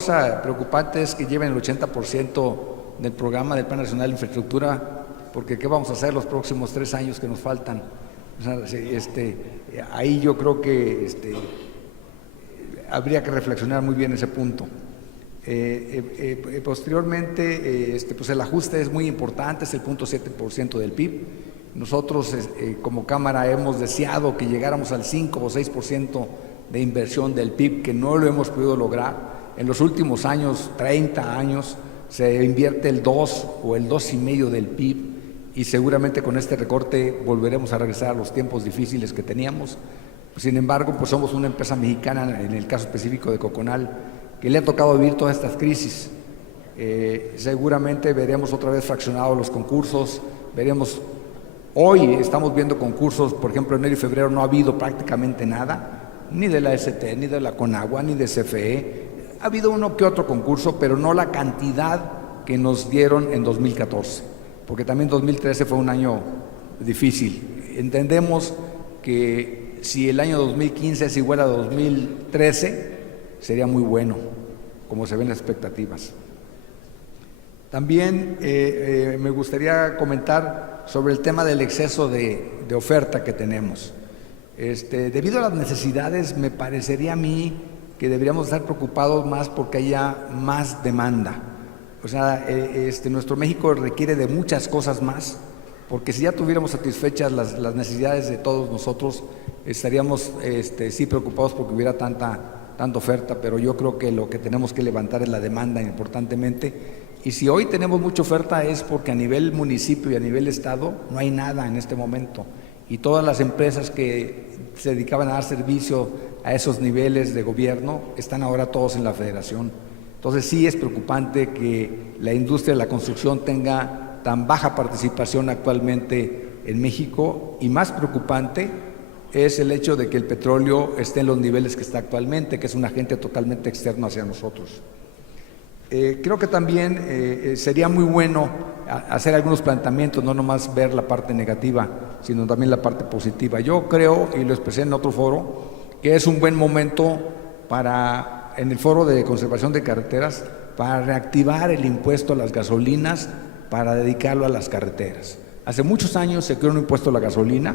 cosa preocupante es que lleven el 80% del programa del Plan Nacional de Infraestructura, porque ¿qué vamos a hacer los próximos 3 años que nos faltan? O sea, ahí yo creo que habría que reflexionar muy bien ese punto. Posteriormente, pues el ajuste es muy importante, es el 0.7% del PIB. Nosotros como Cámara hemos deseado que llegáramos al 5 o 6% de inversión del PIB, que no lo hemos podido lograr. En los últimos años, 30 años, se invierte el 2 o el 2,5% del PIB, y seguramente con este recorte volveremos a regresar a los tiempos difíciles que teníamos. Sin embargo, pues somos una empresa mexicana, en el caso específico de Coconal, que le ha tocado vivir todas estas crisis. Seguramente veremos otra vez fraccionados los concursos, hoy estamos viendo concursos, por ejemplo, en enero y febrero no ha habido prácticamente nada, ni de la ST, ni de la Conagua, ni de CFE. Ha habido uno que otro concurso, pero no la cantidad que nos dieron en 2014, porque también 2013 fue un año difícil. Entendemos que si el año 2015 es igual a 2013, sería muy bueno, como se ven las expectativas. También me gustaría comentar sobre el tema del exceso de oferta que tenemos. Debido a las necesidades, me parecería a mí que deberíamos estar preocupados más porque haya más demanda. O sea, nuestro México requiere de muchas cosas más, porque si ya tuviéramos satisfechas las necesidades de todos nosotros, estaríamos sí preocupados porque hubiera tanta oferta, pero yo creo que lo que tenemos que levantar es la demanda importantemente. Y si hoy tenemos mucha oferta es porque a nivel municipio y a nivel estado no hay nada en este momento, y todas las empresas que se dedicaban a dar servicio a esos niveles de gobierno están ahora todos en la federación. Entonces sí es preocupante que la industria de la construcción tenga tan baja participación actualmente en México, y más preocupante es el hecho de que el petróleo esté en los niveles que está actualmente, que es un agente totalmente externo hacia nosotros. Creo que también sería muy bueno hacer algunos planteamientos, no nomás ver la parte negativa, sino también la parte positiva. Yo creo, y lo expresé en otro foro, que es un buen momento en el foro de conservación de carreteras, para reactivar el impuesto a las gasolinas, para dedicarlo a las carreteras. Hace muchos años se creó un impuesto a la gasolina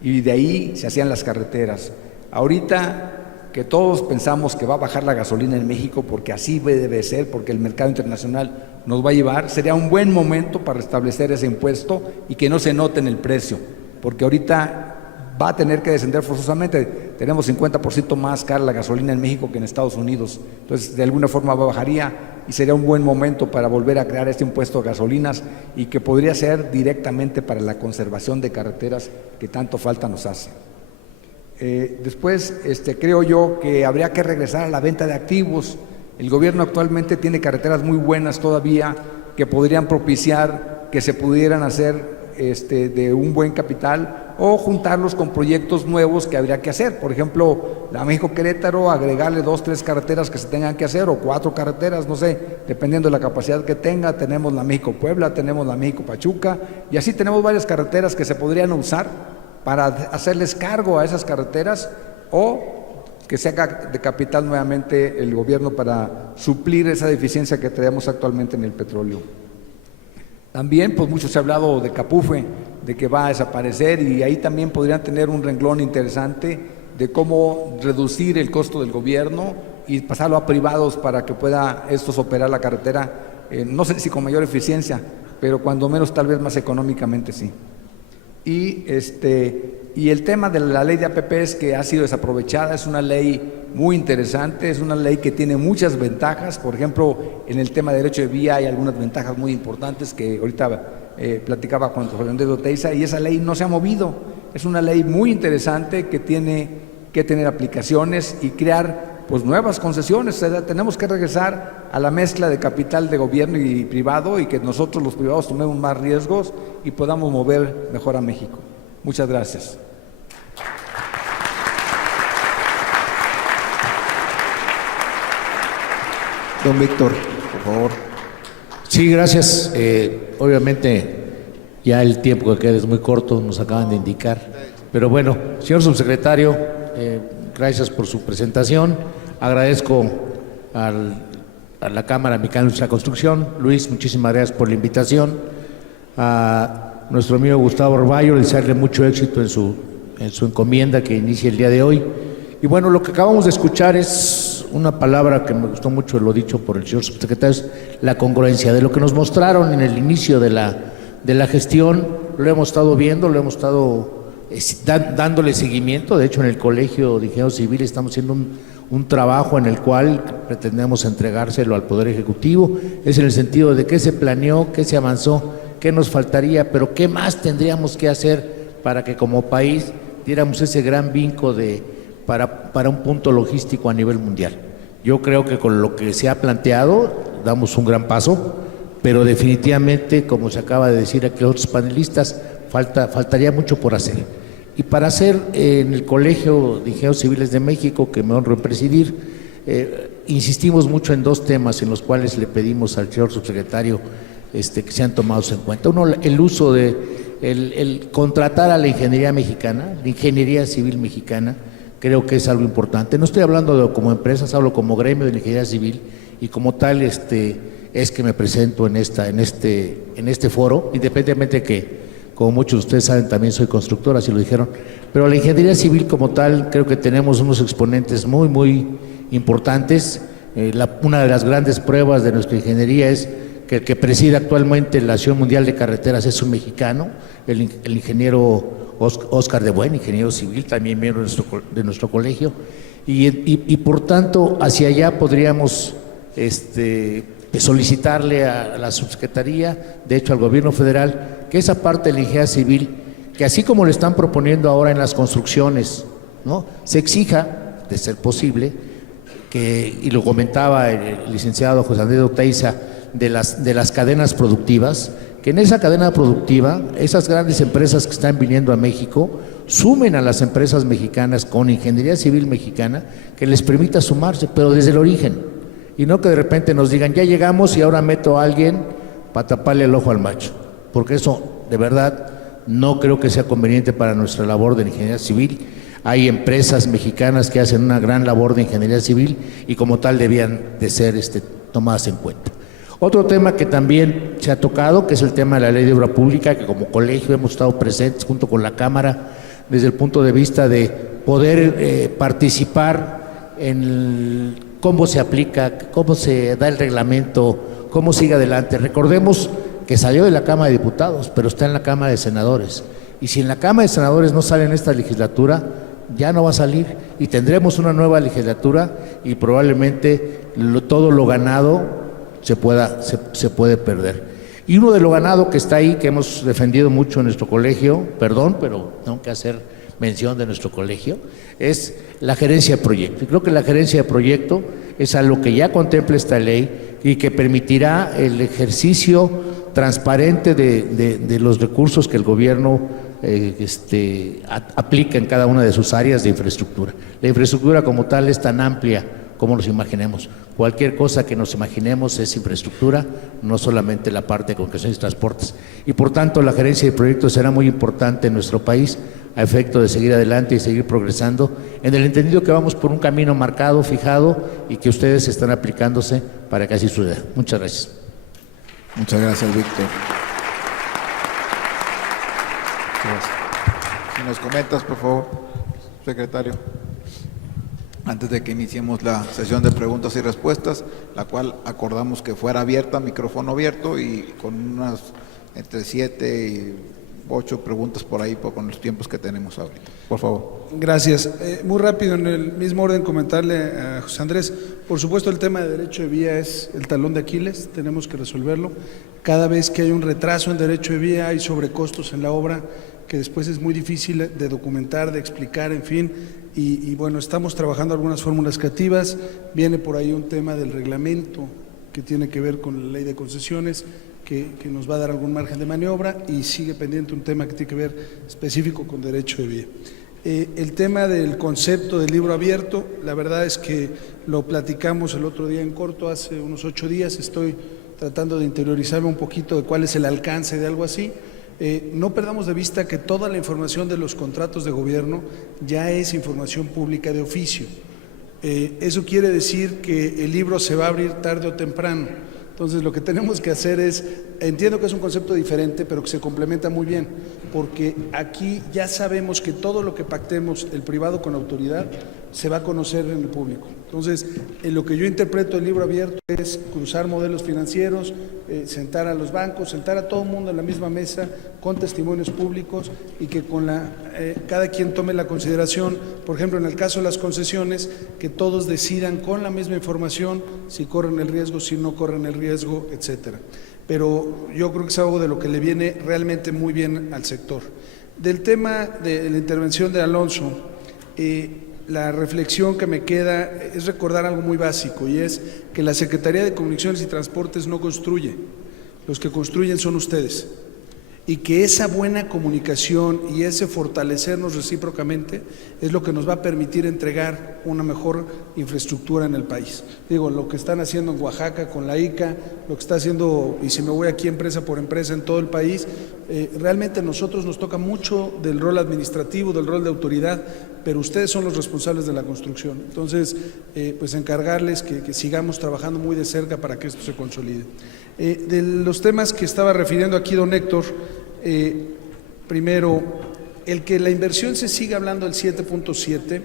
y de ahí se hacían las carreteras. Ahorita que todos pensamos que va a bajar la gasolina en México, porque así debe ser, porque el mercado internacional nos va a llevar, sería un buen momento para restablecer ese impuesto y que no se note en el precio, porque ahorita va a tener que descender forzosamente. Tenemos 50% más cara la gasolina en México que en Estados Unidos, entonces de alguna forma bajaría, y sería un buen momento para volver a crear este impuesto a gasolinas, y que podría ser directamente para la conservación de carreteras que tanto falta nos hace. Después, creo yo que habría que regresar a la venta de activos. El gobierno actualmente tiene carreteras muy buenas todavía que podrían propiciar que se pudieran hacer de un buen capital, o juntarlos con proyectos nuevos que habría que hacer. Por ejemplo, la México-Querétaro, agregarle 2 o 3 carreteras que se tengan que hacer, o 4 carreteras, no sé, dependiendo de la capacidad que tenga. Tenemos la México-Puebla, tenemos la México-Pachuca, y así tenemos varias carreteras que se podrían usar para hacerles cargo a esas carreteras, o que se haga de capital nuevamente el gobierno para suplir esa deficiencia que tenemos actualmente en el petróleo. También, pues mucho se ha hablado de Capufe, de que va a desaparecer, y ahí también podrían tener un renglón interesante de cómo reducir el costo del gobierno y pasarlo a privados para que pueda estos operar la carretera, no sé si con mayor eficiencia, pero cuando menos tal vez más económicamente sí. Y el tema de la ley de APPs, que ha sido desaprovechada, es una ley muy interesante, es una ley que tiene muchas ventajas. Por ejemplo, en el tema de derecho de vía hay algunas ventajas muy importantes que ahorita platicaba con José Andrés Oteiza, y esa ley no se ha movido. Es una ley muy interesante que tiene que tener aplicaciones y crear pues nuevas concesiones. O sea, tenemos que regresar a la mezcla de capital de gobierno y privado, y que nosotros los privados tomemos más riesgos y podamos mover mejor a México. Muchas gracias. Don Víctor, por favor. Sí, gracias. Obviamente ya el tiempo que queda es muy corto, nos acaban de indicar. Pero bueno, señor subsecretario, gracias por su presentación. Agradezco al a la Cámara Mexicana de Industria de la Construcción. Luis, muchísimas gracias por la invitación. A nuestro amigo Gustavo Orballo, desearle mucho éxito en su encomienda que inicia el día de hoy. Y bueno, lo que acabamos de escuchar es una palabra que me gustó mucho, lo dicho por el señor subsecretario, es la congruencia. De lo que nos mostraron en el inicio de la gestión, lo hemos estado viendo, lo hemos estado dándole seguimiento. De hecho, en el Colegio de Ingenieros Civiles estamos haciendo un trabajo en el cual pretendemos entregárselo al Poder Ejecutivo. Es en el sentido de qué se planeó, qué se avanzó, qué nos faltaría, pero qué más tendríamos que hacer para que como país diéramos ese gran vinco para un punto logístico a nivel mundial. Yo creo que con lo que se ha planteado damos un gran paso, pero definitivamente, como se acaba de decir aquí otros panelistas, faltaría mucho por hacer. Y para hacer en el Colegio de Ingenieros Civiles de México, que me honro en presidir, insistimos mucho en dos temas en los cuales le pedimos al señor subsecretario que sean tomados en cuenta. Uno, el uso el contratar a la ingeniería mexicana, la ingeniería civil mexicana, creo que es algo importante. No estoy hablando como empresas, hablo como gremio de la ingeniería civil, y como tal es que me presento en este foro, independientemente que, como muchos de ustedes saben, también soy constructor, así lo dijeron, pero la ingeniería civil como tal, creo que tenemos unos exponentes muy, muy importantes. Una de las grandes pruebas de nuestra ingeniería es que el que preside actualmente la Asociación Mundial de Carreteras es un mexicano, el ingeniero Oscar de Buen, ingeniero civil, también miembro de nuestro colegio, y por tanto hacia allá podríamos solicitarle a la subsecretaría, de hecho al gobierno federal, que esa parte de la ingeniería civil, que así como le están proponiendo ahora en las construcciones, ¿no?, se exija, de ser posible, y lo comentaba el licenciado José Andrés Oteiza, de las cadenas productivas, que en esa cadena productiva, esas grandes empresas que están viniendo a México, sumen a las empresas mexicanas con ingeniería civil mexicana, que les permita sumarse, pero desde el origen, y no que de repente nos digan, ya llegamos y ahora meto a alguien para taparle el ojo al macho, porque eso de verdad no creo que sea conveniente para nuestra labor de ingeniería civil. Hay empresas mexicanas que hacen una gran labor de ingeniería civil y como tal debían de ser tomadas en cuenta. Otro tema que también se ha tocado, que es el tema de la Ley de Obra Pública, que como colegio hemos estado presentes junto con la Cámara desde el punto de vista de poder participar en cómo se aplica, cómo se da el reglamento, cómo sigue adelante. Recordemos que salió de la Cámara de Diputados, pero está en la Cámara de Senadores. Y si en la Cámara de Senadores no sale en esta legislatura, ya no va a salir y tendremos una nueva legislatura y probablemente todo lo ganado se puede perder. Y uno de lo ganado que está ahí, que hemos defendido mucho en nuestro colegio, perdón, pero tengo que hacer mención de nuestro colegio, es la gerencia de proyecto. Y creo que la gerencia de proyecto es algo que ya contempla esta ley y que permitirá el ejercicio transparente de los recursos que el gobierno aplica en cada una de sus áreas de infraestructura. La infraestructura como tal es tan amplia como nos imaginemos. Cualquier cosa que nos imaginemos es infraestructura, no solamente la parte de comunicaciones y transportes. Y por tanto la gerencia de proyectos será muy importante en nuestro país a efecto de seguir adelante y seguir progresando en el entendido que vamos por un camino marcado, fijado y que ustedes están aplicándose para que así suceda. Muchas gracias. Muchas gracias, Víctor. Gracias. Si nos comentas, por favor, secretario, antes de que iniciemos la sesión de preguntas y respuestas, la cual acordamos que fuera abierta, micrófono abierto y con unas entre 7 y 8 preguntas por ahí, con los tiempos que tenemos ahorita. Por favor. Gracias. Muy rápido, en el mismo orden, comentarle a José Andrés, por supuesto el tema de derecho de vía es el talón de Aquiles, tenemos que resolverlo. Cada vez que hay un retraso en derecho de vía hay sobrecostos en la obra que después es muy difícil de documentar, de explicar, en fin, y bueno, estamos trabajando algunas fórmulas creativas. Viene por ahí un tema del reglamento que tiene que ver con la ley de concesiones, que nos va a dar algún margen de maniobra, y sigue pendiente un tema que tiene que ver específico con derecho de vía. El tema del concepto del libro abierto, la verdad es que lo platicamos el otro día en corto, hace unos 8 días, estoy tratando de interiorizarme un poquito de cuál es el alcance de algo así. No perdamos de vista que toda la información de los contratos de gobierno ya es información pública de oficio. Eso quiere decir que el libro se va a abrir tarde o temprano. Entonces lo que tenemos que hacer es, entiendo que es un concepto diferente, pero que se complementa muy bien, porque aquí ya sabemos que todo lo que pactemos el privado con la autoridad se va a conocer en el público. Entonces, en lo que yo interpreto el libro abierto es cruzar modelos financieros, sentar a los bancos, sentar a todo el mundo en la misma mesa con testimonios públicos y que con cada quien tome la consideración, por ejemplo, en el caso de las concesiones, que todos decidan con la misma información si corren el riesgo, si no corren el riesgo, etcétera. Pero yo creo que es algo de lo que le viene realmente muy bien al sector. Del tema de la intervención de Alonso, la reflexión que me queda es recordar algo muy básico, y es que la Secretaría de Comunicaciones y Transportes no construye, los que construyen son ustedes, y que esa buena comunicación y ese fortalecernos recíprocamente es lo que nos va a permitir entregar una mejor infraestructura en el país. Digo, lo que están haciendo en Oaxaca con la ICA, lo que está haciendo, y si me voy aquí empresa por empresa en todo el país, realmente a nosotros nos toca mucho del rol administrativo, del rol de autoridad, pero ustedes son los responsables de la construcción. Entonces, pues encargarles que sigamos trabajando muy de cerca para que esto se consolide. De los temas que estaba refiriendo aquí don Héctor, primero, el que la inversión se siga hablando del 7.7,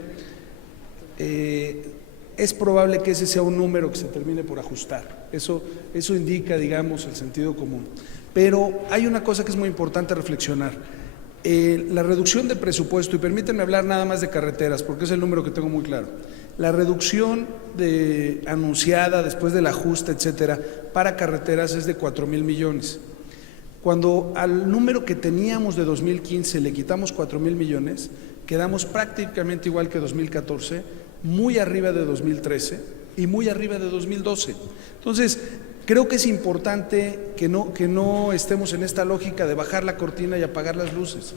es probable que ese sea un número que se termine por ajustar. Eso indica, digamos, el sentido común. Pero hay una cosa que es muy importante reflexionar. La reducción de presupuesto, y permítanme hablar nada más de carreteras, porque es el número que tengo muy claro. La reducción anunciada después del ajuste, etcétera, para carreteras es de 4,000 millones. Cuando al número que teníamos de 2015 le quitamos 4,000 millones, quedamos prácticamente igual que 2014, muy arriba de 2013 y muy arriba de 2012. Entonces, creo que es importante que no estemos en esta lógica de bajar la cortina y apagar las luces.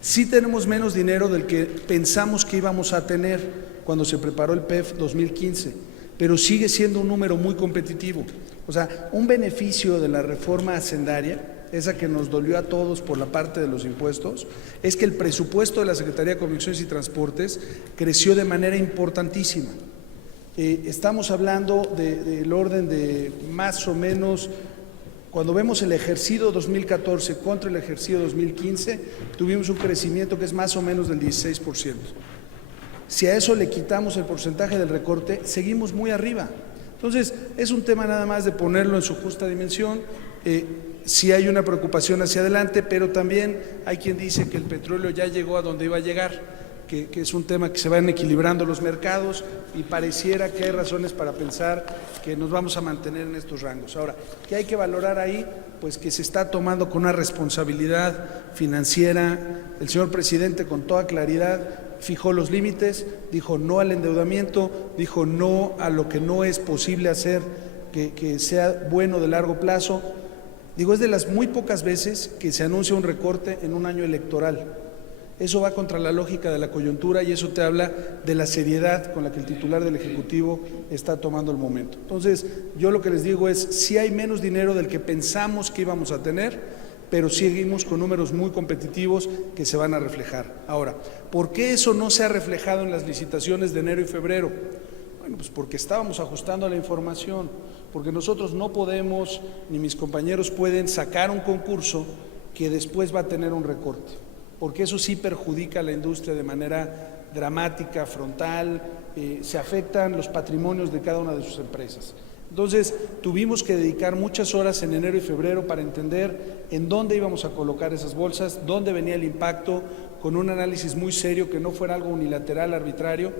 Sí tenemos menos dinero del que pensamos que íbamos a tener cuando se preparó el PEF 2015, pero sigue siendo un número muy competitivo. O sea, un beneficio de la reforma hacendaria, esa que nos dolió a todos por la parte de los impuestos, es que el presupuesto de la Secretaría de Comunicaciones y Transportes creció de manera importantísima. Estamos hablando del orden de más o menos, cuando vemos el ejercicio 2014 contra el ejercicio 2015, tuvimos un crecimiento que es más o menos del 16%. Si a eso le quitamos el porcentaje del recorte, seguimos muy arriba. Entonces, es un tema nada más de ponerlo en su justa dimensión. Sí hay una preocupación hacia adelante, pero también hay quien dice que el petróleo ya llegó a donde iba a llegar, que es un tema que se van equilibrando los mercados y pareciera que hay razones para pensar que nos vamos a mantener en estos rangos. Ahora, ¿qué hay que valorar ahí? Pues que se está tomando con una responsabilidad financiera. El señor presidente con toda claridad fijó los límites, dijo no al endeudamiento, dijo no a lo que no es posible hacer que sea bueno de largo plazo. Digo, es de las muy pocas veces que se anuncia un recorte en un año electoral. Eso va contra la lógica de la coyuntura y eso te habla de la seriedad con la que el titular del Ejecutivo está tomando el momento. Entonces, yo lo que les digo es, sí hay menos dinero del que pensamos que íbamos a tener, pero seguimos con números muy competitivos que se van a reflejar. Ahora, ¿por qué eso no se ha reflejado en las licitaciones de enero y febrero? Bueno, pues porque estábamos ajustando la información, porque nosotros no podemos, ni mis compañeros pueden sacar un concurso que después va a tener un recorte, porque eso sí perjudica a la industria de manera dramática, frontal, se afectan los patrimonios de cada una de sus empresas. Entonces, tuvimos que dedicar muchas horas en enero y febrero para entender en dónde íbamos a colocar esas bolsas, dónde venía el impacto, con un análisis muy serio, que no fuera algo unilateral, arbitrario.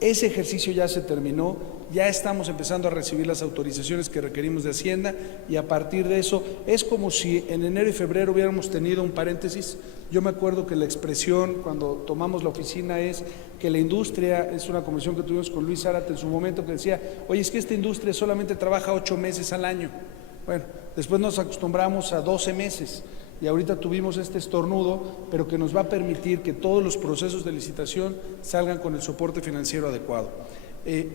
Ese ejercicio ya se terminó, ya estamos empezando a recibir las autorizaciones que requerimos de Hacienda y a partir de eso es como si en enero y febrero hubiéramos tenido un paréntesis. Yo me acuerdo que la expresión cuando tomamos la oficina es que la industria, es una conversación que tuvimos con Luis Zárate en su momento que decía, oye, es que esta industria solamente trabaja 8 meses al año. Bueno, después nos acostumbramos a 12 meses. Y ahorita tuvimos este estornudo, pero que nos va a permitir que todos los procesos de licitación salgan con el soporte financiero adecuado.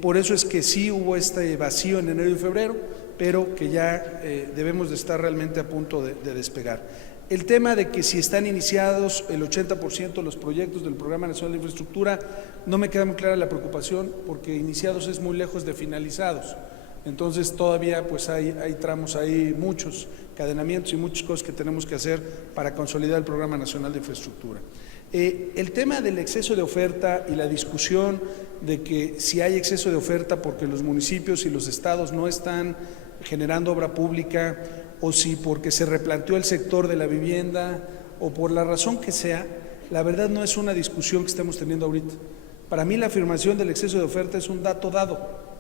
Por eso es que sí hubo este vacío en enero y febrero, pero que ya debemos de estar realmente a punto de despegar. El tema de que si están iniciados el 80% de los proyectos del Programa Nacional de Infraestructura, no me queda muy clara la preocupación, porque iniciados es muy lejos de finalizados. Entonces todavía pues hay tramos ahí, muchos cadenamientos y muchas cosas que tenemos que hacer para consolidar el Programa Nacional de Infraestructura. El tema del exceso de oferta y la discusión de que si hay exceso de oferta porque los municipios y los estados no están generando obra pública, o si porque se replanteó el sector de la vivienda, o por la razón que sea, la verdad no es una discusión que estemos teniendo ahorita. Para mí la afirmación del exceso de oferta es un dato dado,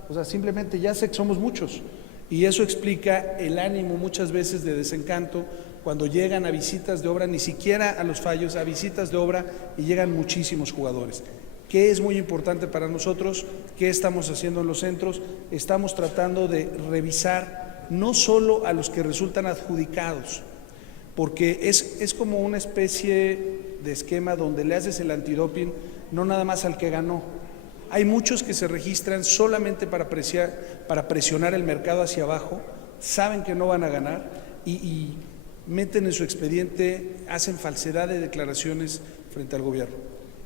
o sea, simplemente ya sé que somos muchos, y eso explica el ánimo muchas veces de desencanto cuando llegan a visitas de obra, ni siquiera a los fallos, a visitas de obra, y llegan muchísimos jugadores. ¿Qué es muy importante para nosotros? ¿Qué estamos haciendo en los centros? Estamos tratando de revisar no solo a los que resultan adjudicados, porque es como una especie de esquema donde le haces el antidoping no nada más al que ganó. Hay muchos que se registran solamente para presionar el mercado hacia abajo, saben que no van a ganar y meten en su expediente, hacen falsedad de declaraciones frente al gobierno.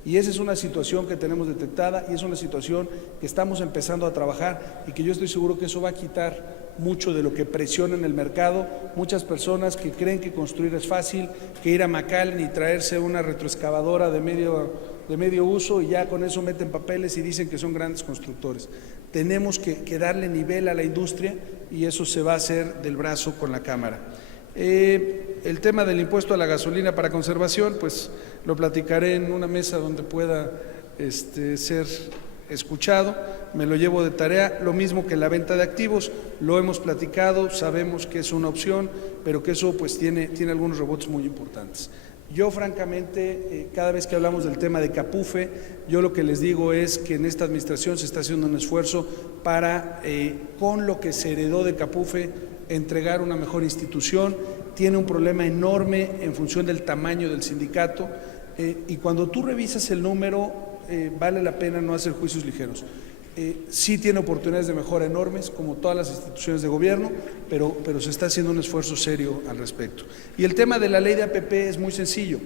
Y esa es una situación que tenemos detectada y es una situación que estamos empezando a trabajar y que yo estoy seguro que eso va a quitar mucho de lo que presiona en el mercado. Muchas personas que creen que construir es fácil, que ir a McAllen y traerse una retroexcavadora de medio uso y ya con eso meten papeles y dicen que son grandes constructores. Tenemos que darle nivel a la industria y eso se va a hacer del brazo con la Cámara. El tema del impuesto a la gasolina para conservación, pues lo platicaré en una mesa donde pueda ser escuchado, me lo llevo de tarea, lo mismo que la venta de activos, lo hemos platicado, sabemos que es una opción, pero que eso pues tiene algunos rebotes muy importantes. Yo francamente, cada vez que hablamos del tema de Capufe, yo lo que les digo es que en esta administración se está haciendo un esfuerzo para, con lo que se heredó de Capufe, entregar una mejor institución. Tiene un problema enorme en función del tamaño del sindicato, y cuando tú revisas el número, vale la pena no hacer juicios ligeros. Sí tiene oportunidades de mejora enormes, como todas las instituciones de gobierno, pero se está haciendo un esfuerzo serio al respecto. Y el tema de la ley de APP es muy sencillo.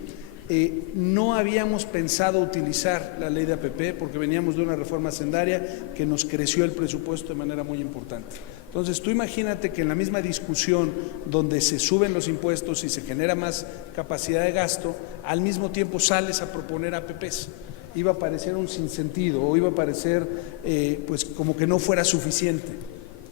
No habíamos pensado utilizar la ley de APP porque veníamos de una reforma hacendaria que nos creció el presupuesto de manera muy importante. Entonces, tú imagínate que en la misma discusión donde se suben los impuestos y se genera más capacidad de gasto, al mismo tiempo sales a proponer APPs. Iba a parecer un sinsentido o iba a parecer pues como que no fuera suficiente.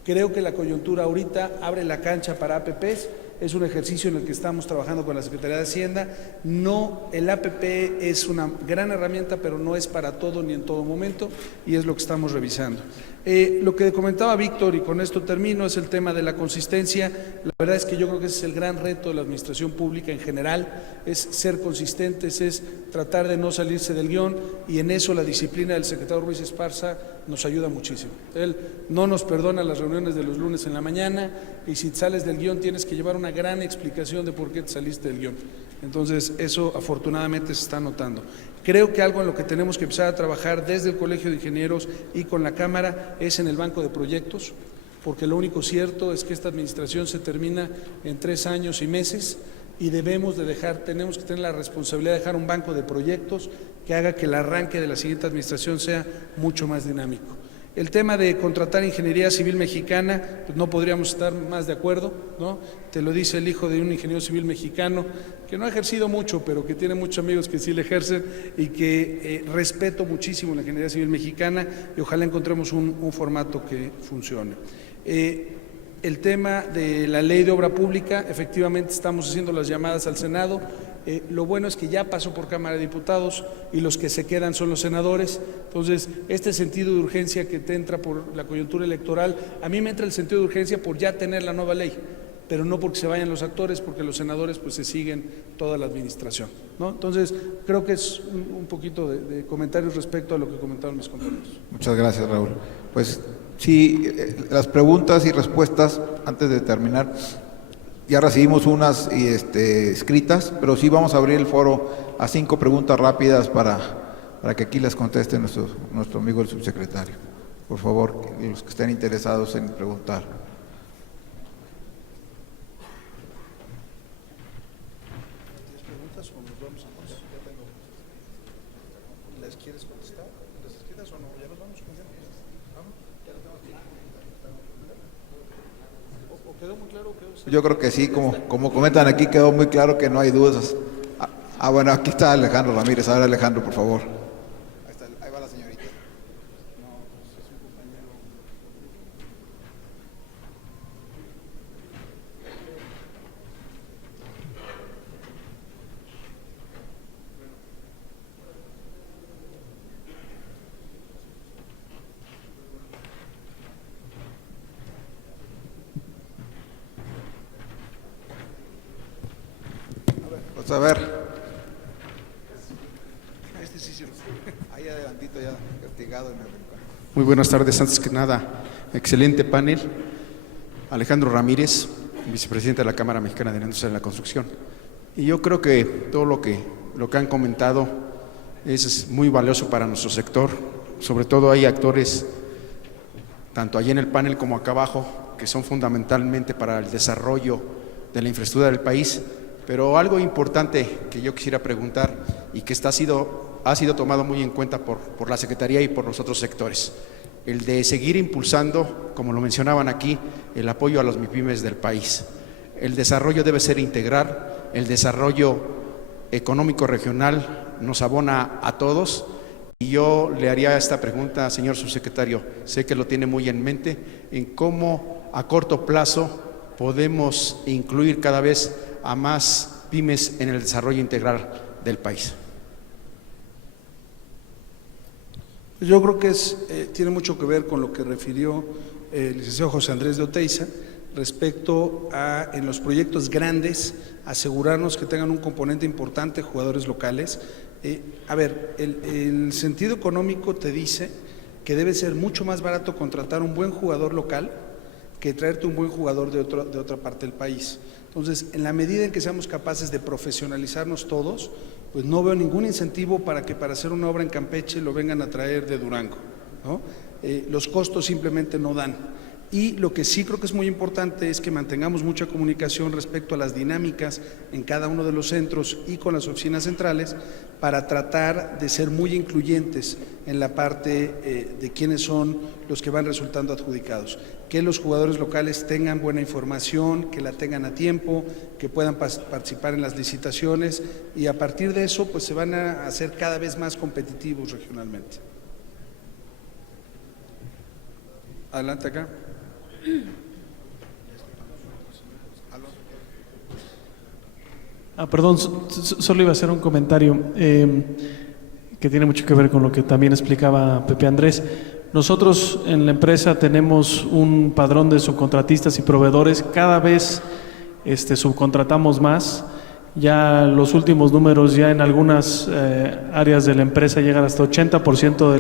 Creo que la coyuntura ahorita abre la cancha para APPs, es un ejercicio en el que estamos trabajando con la Secretaría de Hacienda. No, el APP es una gran herramienta, pero no es para todo ni en todo momento, y es lo que estamos revisando. Lo que comentaba Víctor, y con esto termino, es el tema de la consistencia. La verdad es que yo creo que ese es el gran reto de la administración pública en general, es ser consistentes, es tratar de no salirse del guión, y en eso la disciplina del secretario Ruiz Esparza nos ayuda muchísimo. Él no nos perdona las reuniones de los lunes en la mañana, y si sales del guión tienes que llevar una gran explicación de por qué te saliste del guión. Entonces, eso afortunadamente se está notando. Creo que algo en lo que tenemos que empezar a trabajar desde el Colegio de Ingenieros y con la Cámara es en el banco de proyectos, porque lo único cierto es que esta administración se termina en 3 años y meses y tenemos que tener la responsabilidad de dejar un banco de proyectos que haga que el arranque de la siguiente administración sea mucho más dinámico. El tema de contratar ingeniería civil mexicana, pues no podríamos estar más de acuerdo, ¿no? Te lo dice el hijo de un ingeniero civil mexicano que no ha ejercido mucho, pero que tiene muchos amigos que sí le ejercen y que respeto muchísimo la ingeniería civil mexicana y ojalá encontremos un formato que funcione. El tema de la ley de obra pública, efectivamente estamos haciendo las llamadas al Senado. Lo bueno es que ya pasó por Cámara de Diputados y los que se quedan son los senadores. Entonces, este sentido de urgencia que te entra por la coyuntura electoral, a mí me entra el sentido de urgencia por ya tener la nueva ley, pero no porque se vayan los actores, porque los senadores pues se siguen toda la administración, ¿no? Entonces, creo que es un poquito de comentarios respecto a lo que comentaron mis compañeros. Muchas gracias, Raúl. Pues sí, las preguntas y respuestas, antes de terminar, ya recibimos unas escritas, pero sí vamos a abrir el foro a 5 preguntas rápidas para que aquí las conteste nuestro amigo el subsecretario. Por favor, los que estén interesados en preguntar. preguntas o nos vamos a más? Ya tengo. ¿Las quieres contestar? ¿Las escritas o no? ¿Ya nos vamos? ¿Vamos? ¿Ya las tengo aquí? ¿O quedó muy claro? Yo creo que sí, como comentan aquí, quedó muy claro que no hay dudas. Bueno, aquí está Alejandro Ramírez. Ahora, Alejandro, por favor. Ahí va la señorita. Pues a ver. Ahí adelantito ya, castigado. Muy buenas tardes. Antes que nada, excelente panel. Alejandro Ramírez, vicepresidente de la Cámara Mexicana de la Industria de la Construcción. Y yo creo que todo lo que han comentado es muy valioso para nuestro sector. Sobre todo hay actores, tanto allí en el panel como acá abajo, que son fundamentalmente para el desarrollo de la infraestructura del país. Pero algo importante que yo quisiera preguntar y que ha sido tomado muy en cuenta por la Secretaría y por los otros sectores, el de seguir impulsando, como lo mencionaban aquí, el apoyo a los MIPYMES del país. El desarrollo debe ser integral, el desarrollo económico regional nos abona a todos. Y yo le haría esta pregunta, señor subsecretario, sé que lo tiene muy en mente, en cómo a corto plazo podemos incluir cada vez a más pymes en el desarrollo integral del país. Yo creo que tiene mucho que ver con lo que refirió el licenciado José Andrés de Oteiza respecto a, en los proyectos grandes, asegurarnos que tengan un componente importante, jugadores locales. El sentido económico te dice que debe ser mucho más barato contratar un buen jugador local que traerte un buen jugador de otra parte del país. Entonces, en la medida en que seamos capaces de profesionalizarnos todos, pues no veo ningún incentivo para que para hacer una obra en Campeche lo vengan a traer de Durango, ¿no? Los costos simplemente no dan. Y lo que sí creo que es muy importante es que mantengamos mucha comunicación respecto a las dinámicas en cada uno de los centros y con las oficinas centrales para tratar de ser muy incluyentes en la parte de quiénes son los que van resultando adjudicados. Que los jugadores locales tengan buena información, que la tengan a tiempo, que puedan participar en las licitaciones y a partir de eso pues se van a hacer cada vez más competitivos regionalmente. Adelante acá. Perdón, solo iba a hacer un comentario que tiene mucho que ver con lo que también explicaba Pepe Andrés. Nosotros en la empresa tenemos un padrón de subcontratistas y proveedores. Cada vez subcontratamos más. Ya los últimos números, ya en algunas áreas de la empresa llegan hasta 80%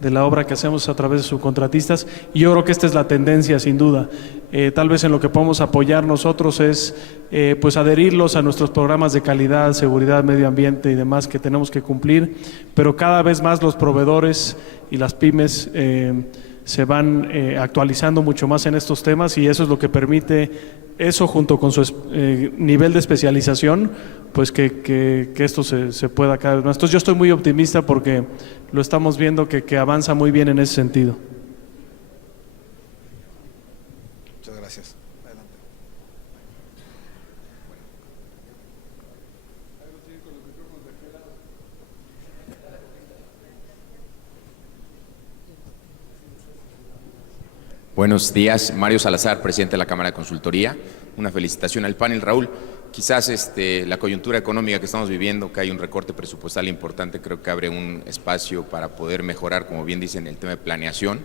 de la obra que hacemos a través de subcontratistas, y yo creo que esta es la tendencia sin duda. Tal vez en lo que podemos apoyar nosotros es pues adherirlos a nuestros programas de calidad, seguridad, medio ambiente y demás que tenemos que cumplir, pero cada vez más los proveedores y las pymes se van actualizando mucho más en estos temas, y eso es lo que permite, eso junto con su nivel de especialización, pues que esto se pueda cada vez más. Entonces yo estoy muy optimista porque lo estamos viendo que avanza muy bien en ese sentido. Muchas gracias. Adelante. Buenos días, Mario Salazar, presidente de la Cámara de Consultoría. Una felicitación al panel, Raúl. Quizás la coyuntura económica que estamos viviendo, que hay un recorte presupuestal importante, creo que abre un espacio para poder mejorar, como bien dicen, el tema de planeación.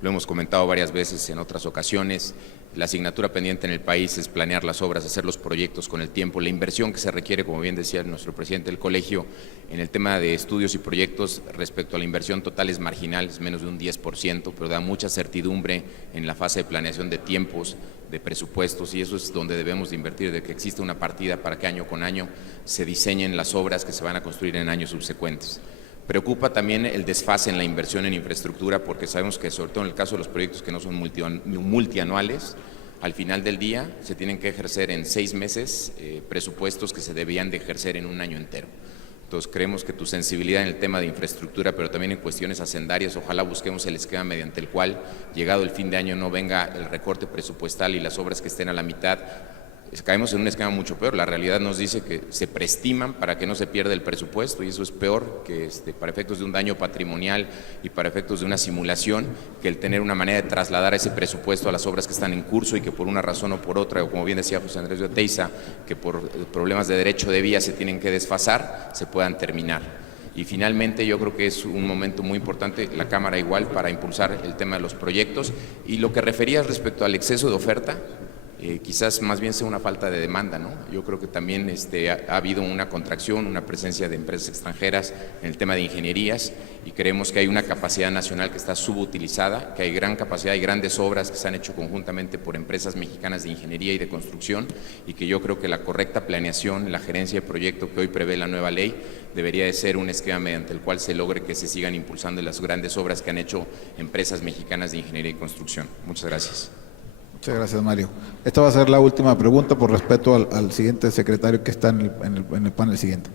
Lo hemos comentado varias veces en otras ocasiones. La asignatura pendiente en el país es planear las obras, hacer los proyectos con el tiempo, la inversión que se requiere, como bien decía nuestro presidente del colegio, en el tema de estudios y proyectos respecto a la inversión total es marginal, es menos de un 10%, pero da mucha certidumbre en la fase de planeación de tiempos, de presupuestos, y eso es donde debemos de invertir, de que exista una partida para que año con año se diseñen las obras que se van a construir en años subsecuentes. Preocupa también el desfase en la inversión en infraestructura, porque sabemos que, sobre todo en el caso de los proyectos que no son multianuales, Al final del día se tienen que ejercer en 6 meses presupuestos que se debían de ejercer en un año entero. Entonces creemos que tu sensibilidad en el tema de infraestructura, pero también en cuestiones hacendarias, ojalá busquemos el esquema mediante el cual, llegado el fin de año, no venga el recorte presupuestal y las obras que estén a la mitad. Caemos en un esquema mucho peor. La realidad nos dice que se preestiman para que no se pierda el presupuesto, y eso es peor que para efectos de un daño patrimonial y para efectos de una simulación, que el tener una manera de trasladar ese presupuesto a las obras que están en curso y que por una razón o por otra, o como bien decía José Andrés de Oteiza, que por problemas de derecho de vía se tienen que desfasar, se puedan terminar. Y finalmente yo creo que es un momento muy importante, la Cámara igual, para impulsar el tema de los proyectos. Y lo que referías respecto al exceso de oferta, quizás más bien sea una falta de demanda, ¿no? Yo creo que también ha habido una contracción, una presencia de empresas extranjeras en el tema de ingenierías, y creemos que hay una capacidad nacional que está subutilizada, que hay gran capacidad y grandes obras que se han hecho conjuntamente por empresas mexicanas de ingeniería y de construcción, y que yo creo que la correcta planeación, la gerencia de proyecto que hoy prevé la nueva ley, debería de ser un esquema mediante el cual se logre que se sigan impulsando las grandes obras que han hecho empresas mexicanas de ingeniería y construcción. Muchas gracias. Muchas gracias, Mario. Esta va a ser la última pregunta por respeto al siguiente secretario que está en el panel siguiente.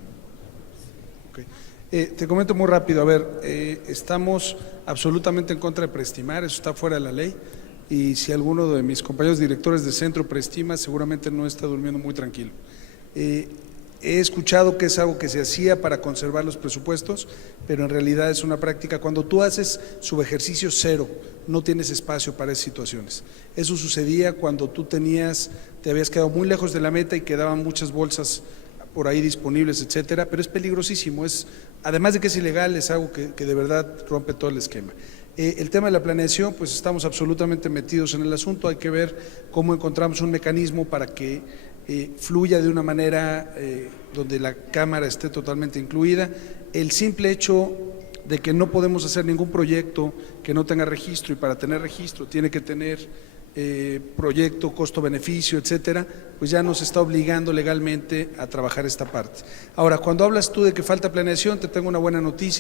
Okay. Te comento muy rápido. A ver, estamos absolutamente en contra de preestimar, eso está fuera de la ley, y si alguno de mis compañeros directores de centro preestima, seguramente no está durmiendo muy tranquilo. He escuchado que es algo que se hacía para conservar los presupuestos, pero en realidad es una práctica. Cuando tú haces subejercicio cero, no tienes espacio para esas situaciones. Eso sucedía cuando tú te habías quedado muy lejos de la meta y quedaban muchas bolsas por ahí disponibles, etcétera, pero es peligrosísimo. Además de que es ilegal, es algo que de verdad rompe todo el esquema. El tema de la planeación, pues estamos absolutamente metidos en el asunto. Hay que ver cómo encontramos un mecanismo para que fluya de una manera donde la Cámara esté totalmente incluida. El simple hecho de que no podemos hacer ningún proyecto que no tenga registro, y para tener registro tiene que tener proyecto, costo-beneficio, etcétera, pues ya nos está obligando legalmente a trabajar esta parte. Ahora, cuando hablas tú de que falta planeación, te tengo una buena noticia.